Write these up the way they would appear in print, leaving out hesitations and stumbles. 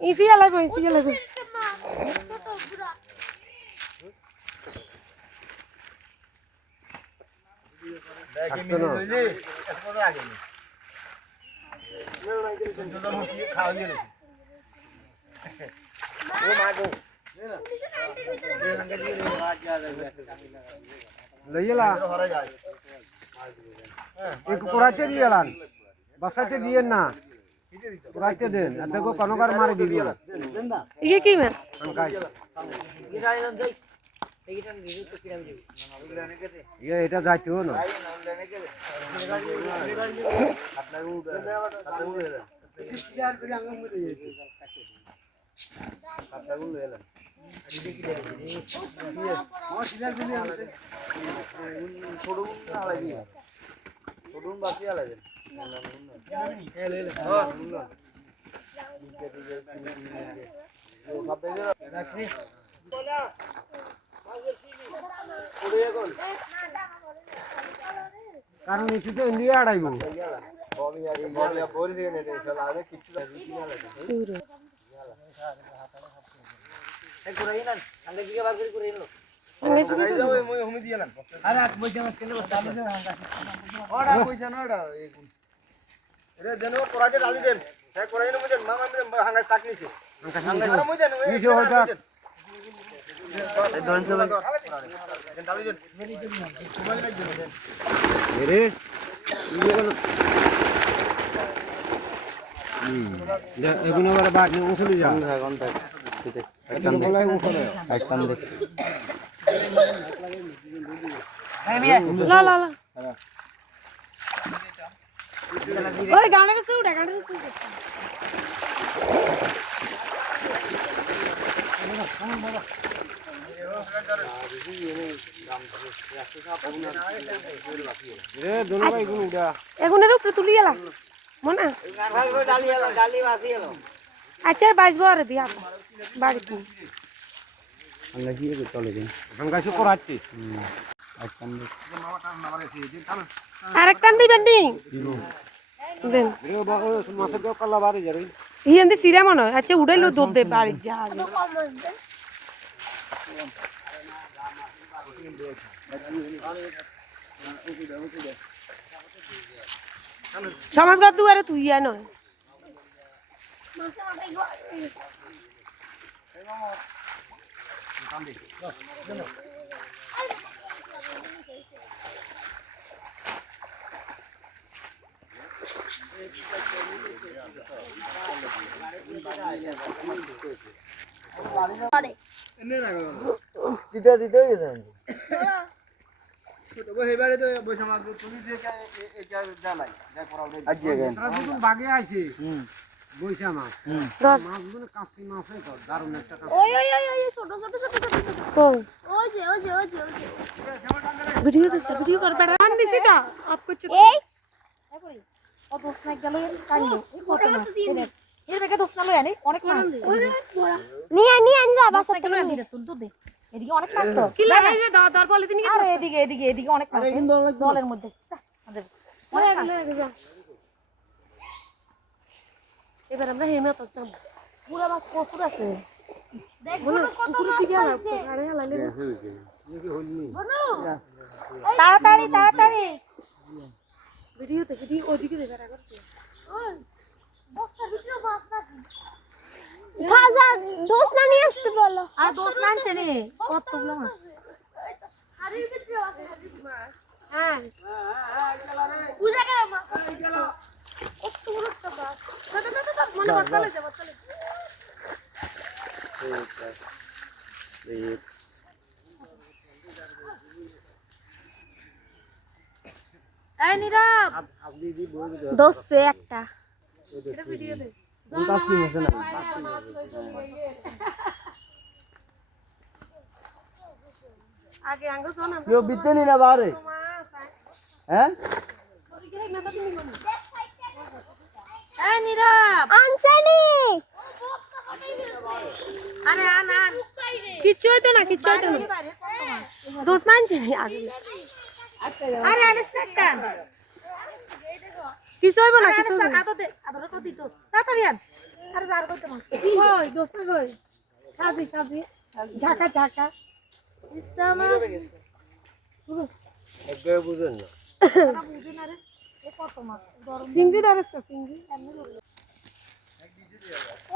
EC আলাইবো EC আলাইবো দেখি মিলি লইলি এত আগে নি দুজন কি খাওয়া দিয়ে ও মা গো লইলা এক কুড়াইতে দিয়েলান বসাইতে দিয়েন না কুড়াইতে দেন আর দেখো কনকার মারে দিও ইয়ে কি মাছ এটা যাইতো না কারণ ইস্যুতে ইন্ডিয়া আড়াইব এগুলো আবার বাদ নিয়ে চলে যান লা লা লা ওই গানে বসে উঠা গানে বসে উঠা এগুনের উপরে তুলি এলাম মনে আচ্ছা বাইসবো আর দিয়া বাড়িতে আরেকটান দিবেন নি দেন হিয়ান্দি সিরা মনে হয় আচ্ছা উড়াইলো দুধ দে বাড়ি যা সমাজগত দুয়ারে তুই নয় দিতে দিতে গেছে এবারে তো বৈশা মাছ তুমি যে এটা জ্বালাই যা করা বাগে আছে বৈশা মাছ মাছগুলো কাঁচি মাছে তো দারুণ একটা ওই ওই ওই ওই ছোট ছোট ছোট ছোট ছোট কোন ওই যে ওই যে ওই যে ওই যে ভিডিও দিছে ভিডিও কর বেড়া আন দিছি তা আপ করছে এই তারপরে ও দোস না গেল এর কাহিনী এই কত মাছ এর বেগে দোস না লয় আনি অনেক মাছ নিয়ে নিয়ে যা বাসা গেল আনি দে তুই তো দে এদিকে অনেক মাছ তো কি লাগাই যে দর বলে দিন আরে এদিকে এদিকে এদিকে অনেক মাছ দলের মধ্যে অনেক যা এবার আমরা হেমে তো যাব পুরো মাছ প্রচুর আছে দেখো কত মাছ আছে আরে হালালে তাড়াতাড়ি তাড়াতাড়ি ভিডিও তে ভিডিও ওদিকে দে বেড়া করতে ওই বস্তার ভিতরে মাছ না খাজা দোস না নিয়ে আসতে বলো আর দোস না আনছে নে কতগুলো মাছ হাড়ির ভিতরে আছে মাছ হ্যাঁ পূজা করে মাছ কত বড় একটা মাছ মনে বাতালে যাব বাতালে এই নীরব দোস সে একটা এটা ভিডিও দে আগে আঙ্গ শোনা কেউ বিতে নি না বারে হ্যাঁ এই নীরব আনসানি আরে আন আন কিচ্ছু হইতো না কিচ্ছু হইতো না দোস্ত আনছে আগে আরে আনিস না কান কিছু হইব না কিছু আনিস না আদর দে আদর কত দিত তাড়াতাড়ি আন আর যার কইতে মাছ কই দোস্ত কই সাজি সাজি ঝাকা ঝাকা ইসামা একবার বুঝেন না বুঝি না রে এ কত মাছ গরম চিংড়ি ধরেছে চিংড়ি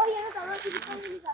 ওই এনে তোমার কি কোন দিকে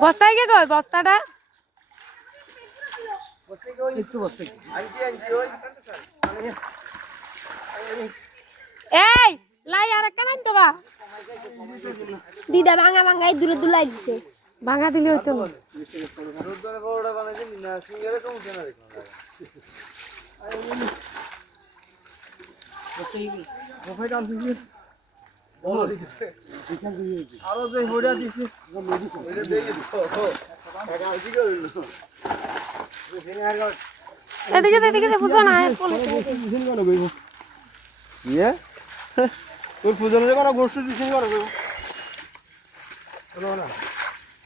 বস্তায় কে কই বস্তাটা একটু বসতে এই লাই আর একটা নাইন তো গা দিদা ভাঙা ভাঙাই দূরে দুলাই দিছে ভাঙা দিলে হইতো না রোদ্দুরে বড়টা বানাইছে না সিঙ্গারে কমছে না দেখুন আরো যে হইরা দিছি ওইটা দেখে দিও টাকা আইছি করিল এদিকে এদিকে বুঝো না ইয়ে তোর পূজনের কোনো গোষ্ঠ দিছিস করে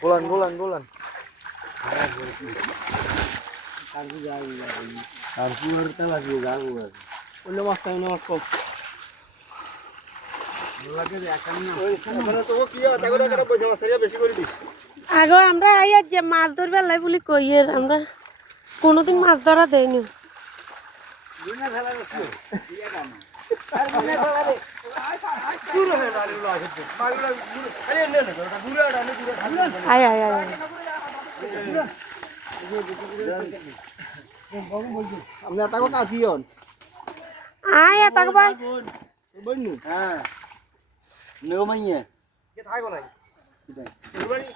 গোলান গোলান গোলান আর পুরোটা লাগবে যাবো অন্য মাছটা অন্য মাছ কম লাগে দেখান না ওখানে তো কি আছে করে করে পয়সা মাছ বেশি করে দিস আগে আমরা আইয়া যে মাছ ধরবে লাই বলি কইয়ের আমরা কোনোদিন মাছ ধরা দেইনি দুনিয়া ফেলা গেছে দিয়া কাম আর দুনিয়া ফেলা রে পুরো হয়ে গেল আছে মাগুলা আরে নে নে গুড়া ডালে গুড়া খালি আয় আয় আয় আপনি তাকো কাছিয়ন আয় তাক ভাই বন্নু হ্যাঁ নেও মাইয়ে কে থাকো নাই সুরবাড়ি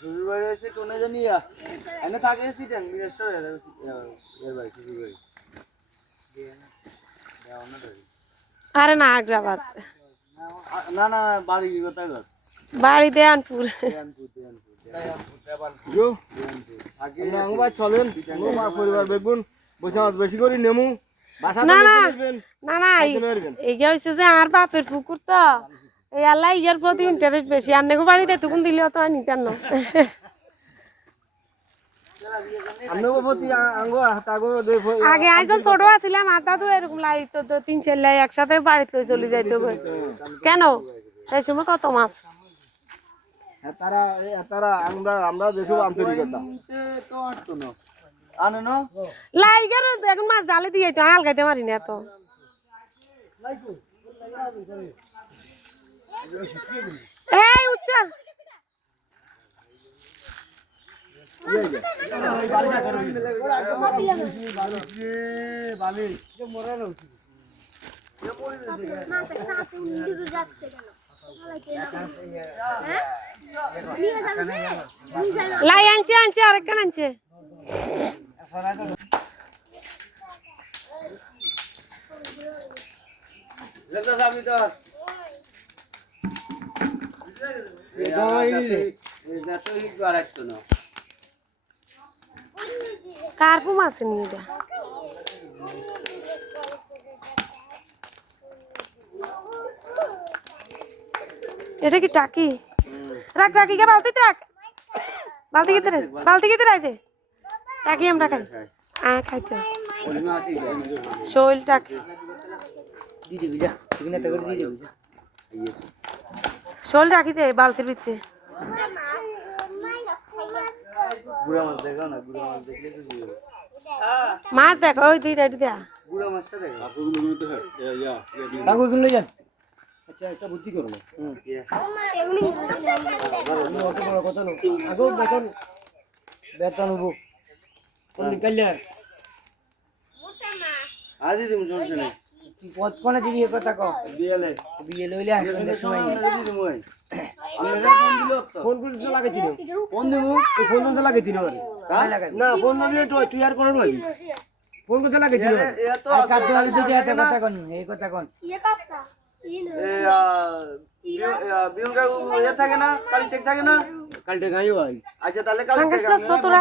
সুরবাড়ি আছে কোনে জানিয়া এনে থাকে সিটেন মিরেশ্বর এর বাড়ি সুরবাড়ি আরে না আগ্রাবাদ না না বাড়ি কথা কর বাড়ি দেয়ানপুর পরিবার বেগুন বসে মাছ বেশি করে নেমু না না না না এইটা হয়েছে যে আর বাপের পুকুর তো এই আল্লাহ ইয়ার প্রতি ইন্টারেস্ট বেশি আর নেগো বাড়িতে তখন দিলেও তো নিতেন না আগে আইজন ছোট আসছিলাম আতা তো এরকম লাইট তো 3-4 লাই একসাথে বাড়িতে চলে যাইতো কেন সেই সময় কত মাছ তারা তারা আমরা দেখব আন্তরিকতা তো আসতো না আনে না লাইগার এখন মাছ ডালে দিয়ে তো আলগাইতে পারি না তো এই উচ্চা লাই আনছে আনছে আরেকখান আনছে কার্পু মাছ নিয়ে যা এটা কি টাকি রাখ টাকি কে বালতি রাখ বালতি কিতে রাখতে টাকি আমরা খাই খাইতে শৈল টাকি শোল রাখিতে বালতির ভিতরে মাছ দেখো ওই দুইটা দেয়া আচ্ছা একটা বুদ্ধি করো না বেতন হবো কাল্লা আজি তুমি চলছে না কোনে দিবি এ কথা কও বিয়েলে বিয়ে লইলে আসলে সময় নেই ফোন করে লাগাই দিল ফোন দেবো ফোন করতে লাগাই দিল না ফোন না দিলে তুই আর করো না ফোন করতে লাগাই দিল কাজ দিতে এত কথা কোন এই কথা কোন বিউন কাকু ইয়ে থাকে না কালিটেক থাকে না কালকে গাইও আই আচ্ছা তাহলে কালিটেক ফাঙ্গাস লস তোরা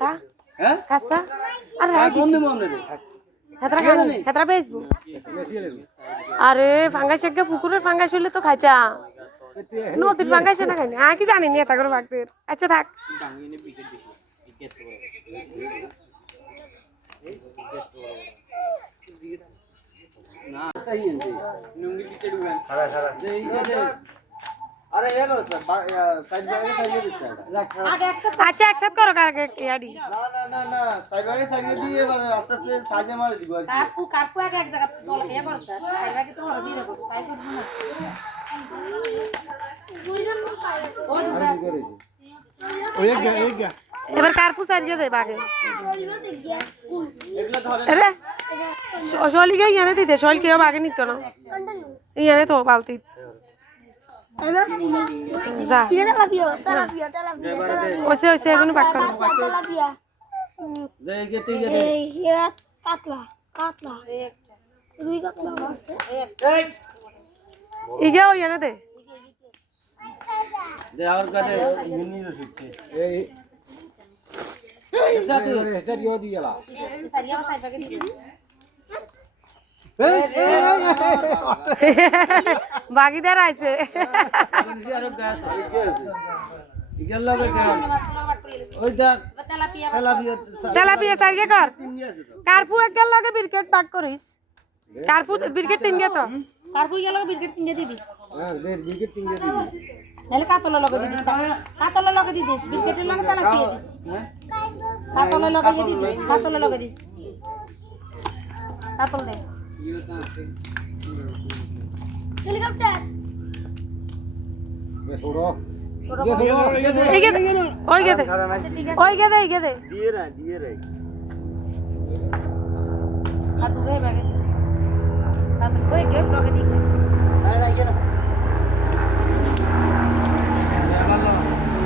তা হ্যাঁ কাসা আর হ্যাঁ ফোন দেবো আপনাদের হেতরা খানি হেতরা বেচবো আরে ফাঙ্গাস একটা পুকুরের ফাঙ্গাস হইলে তো খাইতা নদীর ফাঙ্গাস না খাইনি কি জানি নি এটা করে বাগদের আচ্ছা থাক আরে এলো স্যার সাইড ব্যাগে সাইডে দিচ্ছে আচ্ছা একসাথে করো কারকে ইয়াডি না না না না সাইড ব্যাগে সাইডে দিয়ে এবার আস্তে আস্তে সাইজে মার দিব আর কি কার্পু এক জায়গা দল ইয়া করছ সাইবাকে তো হরে দিয়ে দেব সাইড করব না এবার কার্পু সারিয়ে দে বাগে আরে শলি কে ইয়ানে দিতে শল কেউ বাগে নিত না ইয়ানে তো বালতি যা ওসে ওসে এগুলো বাক কর দে গেতে গেতে কাতলা কাতলা রুই কাতলা ইগে ও ইয়ানে দে দে আর কাটে ইনি রসুচ্ছে এই এসে ইও দিলা সারিয়া সাইবাকে দিয়ে দিই বাগিদার আইছে আরে গ্যাস আর কি আছে ইগেল লাগে ওই দা তেলাপিয়া তেলাপিয়া সারিয়ে কর তিন দিয়ে আছে তো কার্পু একগাল লাগে বিরকেট বাগ করিস কার্পু বিরকেট তিন গে তো কার্পু গেল বিরকেট কিনে দিয়ে দিস হ্যাঁ দেড় বিকেট তিন দিয়ে দিবি নালে কাতলা লগে দিয়ে দিস কাতলা লগে দিয়ে দিস বিরকেটের লগে তেলাপিয়া দিস হ্যাঁ কাতলা লগে দিয়ে দিস কাতলা লগে দিস কাতল দে হেলিকপ্টার ছোড়ো ইগে দে ওই গে দে ওই গে দে ইগে দে দিয়ে রে আর তুই ব্যাগে দিস কাতল কই গে লগে দিস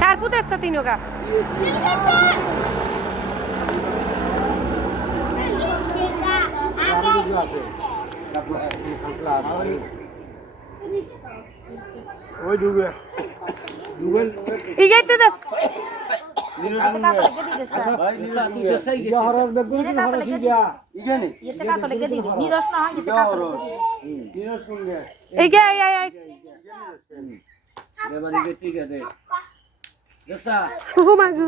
কার্পু দেস্তা তিনোগা ওই ডুবে ডুবেন ইগেতে দেস কাতল গে দিস ভাই নিরস ইয়া হরর বেগুন হরসি দিয়া ইগেনে ইতে কাতল গে দিস নিরস না হয় ইতে কাতল নিরস শুনগে ইগে আই আই আই দেবারি কে ঠিক আছে দসা ও মাগু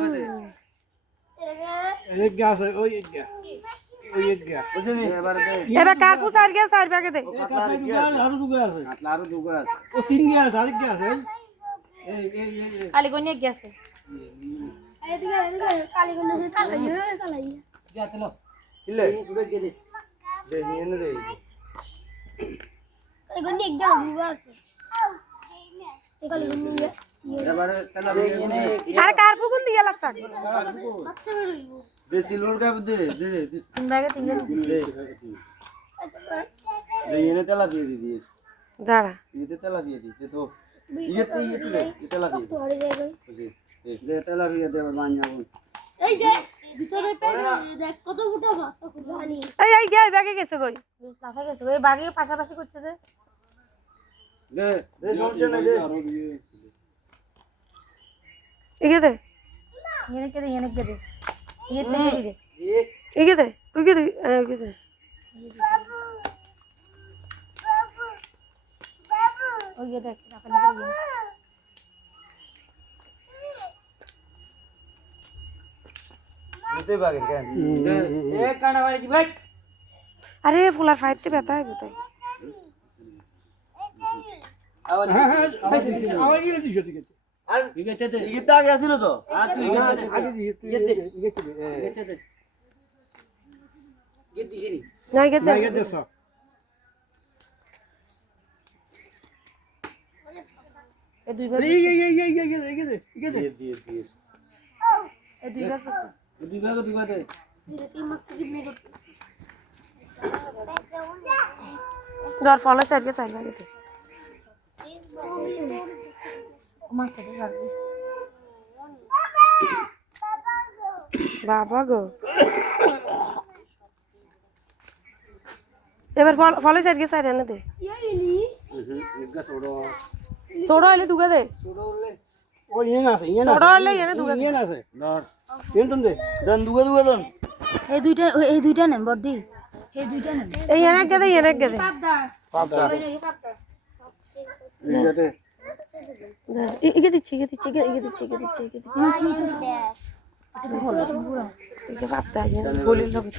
এক গ্যাস ওই এক গ্যাস ওই এক গ্যাস বুঝনি এবারে দে এবার কার্পু সারিয়ে সার বাগে দে আরো ডুবে আছে আরো দুগা আছে ও তিন গ্যাস আরেক গ্যাস এই খালি গনি গেছে এদিকে এদিকে কালীগঞ্জ কালাই কালাই ইলে দে নিয়ে নে দে কালীগঞ্জ একদম গুগা আছে এই কালীগঞ্জ এবারে তেলা নিয়ে নে আর কার্পু কোন দিয়া লাগছা বাচ্চা বের হইব দে সিলভার কাপ দে দে তিন ব্যাগে তিন গে দে এনে তেলা দিয়ে দি দাঁড়া ইতে তেলা দিয়ে দি তো ইতে দে তেলা দিয়ে তোরে যাবে বুঝি দে তেলা দিয়ে দে বান যাবো এই যে ভিতরে দেখ কত ফুটা বাচ্চা জানি এই এই গে বাগে গেছে কই লাফা গেছে ওই বাগে পাশাপাশি করছে যে দে দে সমস্যা নাই দে ইগে দে এনে কে দে এনে কে দে ইতে কে দে ইগে দে ইগে দে ইগে দে ওই যে দেখ আপনি যাবেন দিতে পারে কেন এ কানা বাড়ি দি ভাই আরে ফুলার ফাইতে ব্যথা হইব তাই আবার আবার গিয়ে দিছ ঠিক আছে আর ইগেতে দে ইগেতে আগে আছিল তো আর তুই ইগেতে দে আগে দিছ ইগেতে ইগেতে ইগেতে দে গেত দিছিনি না ইগে দে ইগেতে সব এই দুই ব্যাগ ইগেতে দিয়ে এই দুই ব্যাগ আছে দুগা দে দর ফলো সাইড বাগে দে আমার সাথে যাবে বাবা গো এবার ফলো সাইড এনে দে ইয়া ইলি ছোট হইলে দুগে দে ও ইয়ে আছে ইয়ে ছোট হইলে এনে দুগে দে আছে ধর কেন দে দেন দুগে দুগে দেন এই দুইটা নেন বড়দি এই দুইটা নেন এই এনে গেদে এনে গেদে এইটাতে ইগে দিচ্ছি ইগে দিচ্ছি ইগে দিচ্ছি ইগে দিচ্ছি ইগে দিচ্ছি ইগে ভাবতে আগে বলির লগে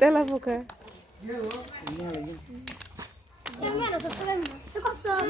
তেলা পোকা Yang mana? Tuh kosong.